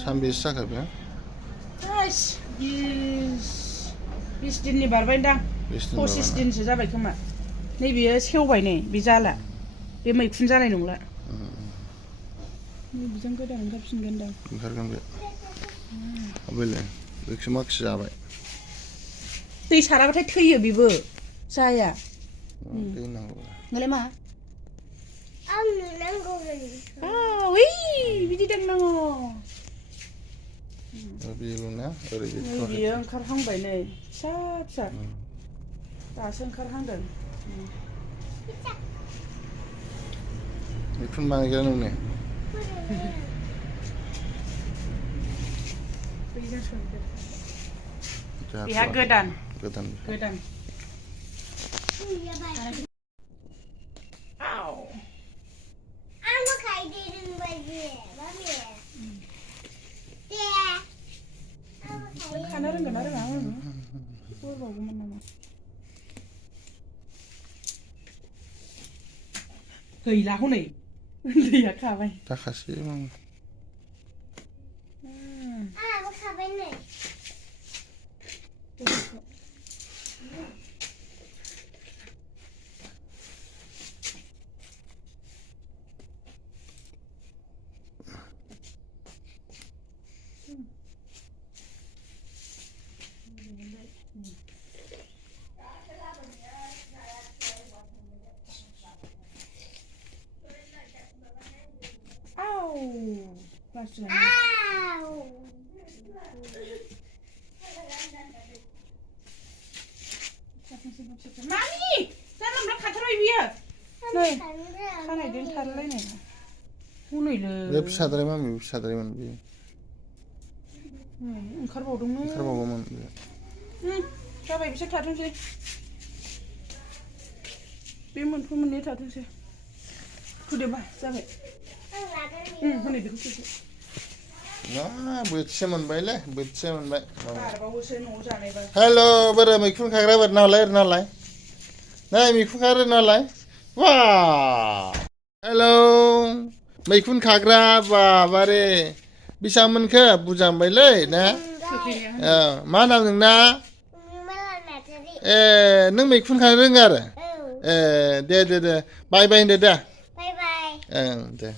सानबेसे जाखो बे? 20 दिननि बारबायदां 25 दिनसो जाबाय खोमा नैबेयो सेवबाय नै बे जाला बे मैखुन जानाय नंला बिजों गोदान ओंखारफिनगोनदां ओंखारगोन बे बेलाय बेखौ माखासे जाबाय दै साराबाथाय थैयो बेबो जाया दै नांगौ नोंलाय मा आंनो नांगौ ओइ बिदि दांनांगौ बेल' ना ओरै बियो ओंखारहांबाय नै फिसा फिसा दासो ओंखारहांदों मैखुन बानायग्रा नोंने बेहा गोदान आंबो खायदेरदों बायदि खानो रोंगोन ना रोङा होबावगौमोन नामा गैला हनै दैया खाबाय दाखासै आंहाबो खाबाय नै मानि जानला मोनला खाथारबाय बियो नै खानायजों थारलायनाय हनैलै बे फिसाद्राय मामि फिसाद्रायमोन बेयो ओंखारबावदोंमोन जाबाय बिसोर थाथोंसै बे मोनफा मोननै थाथोंसै खुदोबा जाबाय हनै बेखौ खुदो बोथिसे मोनबायलै बोथिसे मोनबाय बारबावोसो न'आव जानायबा हेल' बोरै मैखुन खाग्रा ओरैनालाय नै मैखुन खाग्रा ओरैनालाय वा हेल' मैखुन खाग्रा बाबारे बेसेबां मोनखो बुरजा मोनबायलै ना मा नाम नोंना ए नों मैखुन खानो रोङो आरो ए दे बाय बाय होनदो दे बाय बाय ओं दे